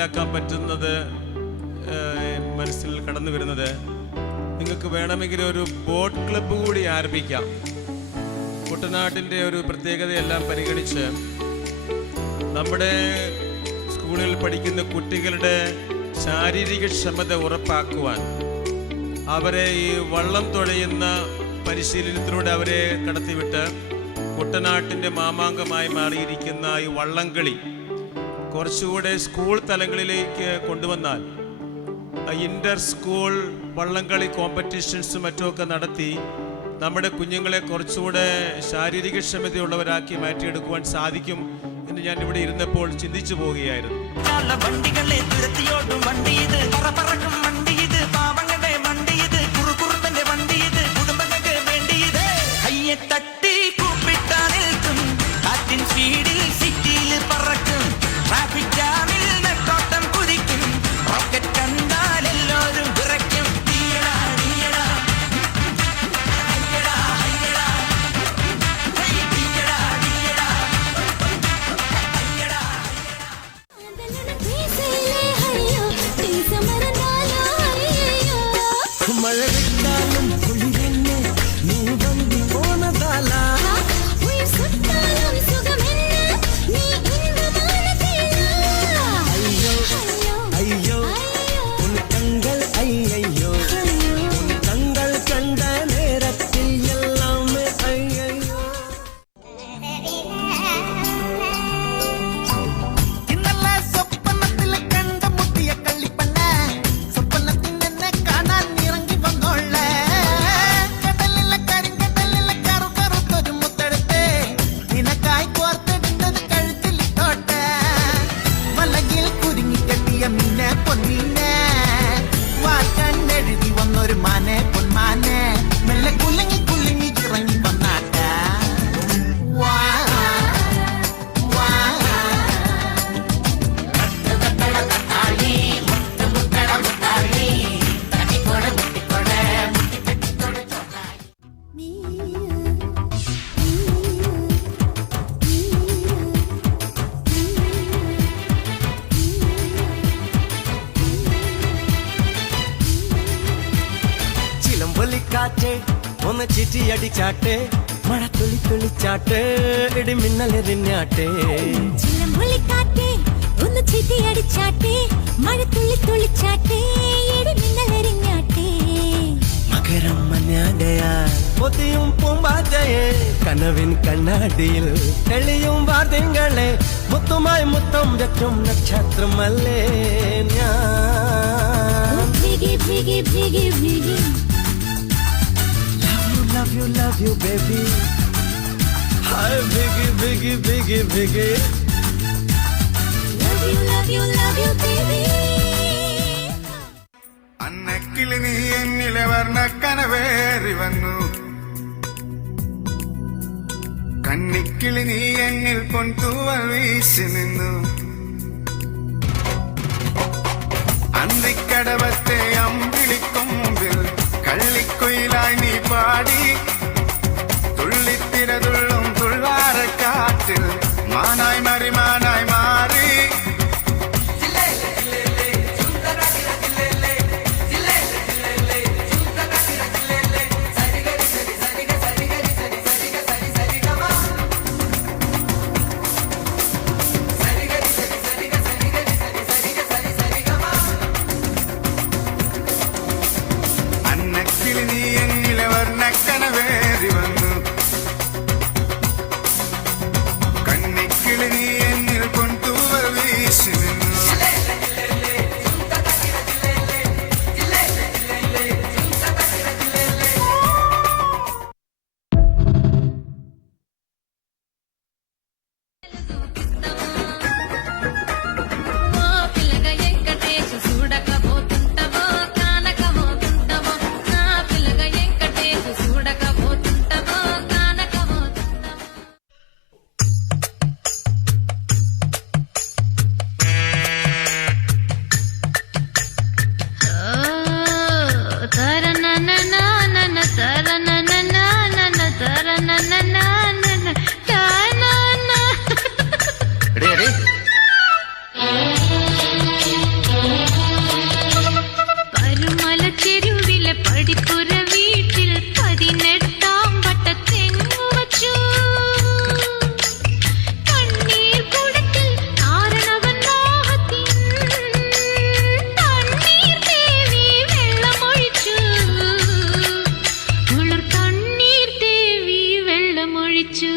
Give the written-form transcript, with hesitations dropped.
മനസ്സിലാക്കാൻ പറ്റുന്നത്, മനസ്സിൽ കടന്നു വരുന്നത്, നിങ്ങൾക്ക് വേണമെങ്കിൽ ഒരു ബോട്ട് ക്ലബ്ബ് കൂടി ആരംഭിക്കാം. കുട്ടനാട്ടിൻ്റെ ഒരു പ്രത്യേകതയെല്ലാം പരിഗണിച്ച് നമ്മുടെ സ്കൂളിൽ പഠിക്കുന്ന കുട്ടികളുടെ ശാരീരിക ക്ഷമത ഉറപ്പാക്കുവാൻ അവരെ ഈ വള്ളം തുഴയുന്ന പരിശീലനത്തിലൂടെ അവരെ കടത്തിവിട്ട് കുട്ടനാട്ടിൻ്റെ മാമാങ്കമായി മാറിയിരിക്കുന്ന ഈ വള്ളംകളി കുറച്ചുകൂടെ സ്കൂൾ തലങ്ങളിലേക്ക് കൊണ്ടുവന്നാൽ ഇൻ്റർ സ്കൂൾ വള്ളംകളി കോമ്പറ്റീഷൻസും മറ്റുമൊക്കെ നടത്തി നമ്മുടെ കുഞ്ഞുങ്ങളെ കുറച്ചുകൂടെ ശാരീരിക ക്ഷമതയുള്ളവരാക്കി മാറ്റിയെടുക്കുവാൻ സാധിക്കും എന്ന് ഞാൻ ഇവിടെ ഇരുന്നപ്പോൾ ചിന്തിച്ചു പോവുകയായിരുന്നു. ഒന്ന് ചിറ്റിയടിച്ചാട്ടെ, മഴ തുള്ളി തുള്ളിച്ചാട്ടെ, ഇടിമിന്നലെറിഞ്ഞാട്ടെ. ഒന്ന് ചിറ്റിയടിച്ചാട്ടെ, മഴ തുള്ളി തുള്ളിച്ചാട്ടെ, ഇടിമിന്നലെറിഞ്ഞാട്ടെ. മകരം മഞ്ഞാടയാ പൊതിയും പൂമ്പാറ്റയെ, കനവിൻ കണ്ണാടിയിൽ തെളിയും വാർത്തകളെ, മുത്തുമായി മുത്തം വെക്കും നക്ഷത്രമല്ലേ ഞാൻ. Love you baby, hi biggie biggie. Love you baby. അന്നക്കിളി നീ എന്നിലെ വർണ്ണക്കനവേറി വന്നു, കന്നിക്കിളി നീ എന്നിൽ പൊൻതൂവൽ വീശി നിന്നു. അന്തിക്കടവത്തെ അമ്പിളിക്കൊമ്പിൽ കള്ളിക്കുയിലായി നീ പാടി, തുള്ളിത്തിരതുള്ളും തുള്ളാരക്കാറ്റിൽ മാനായി മറിമാനായി മാറി. കഴിച്ചു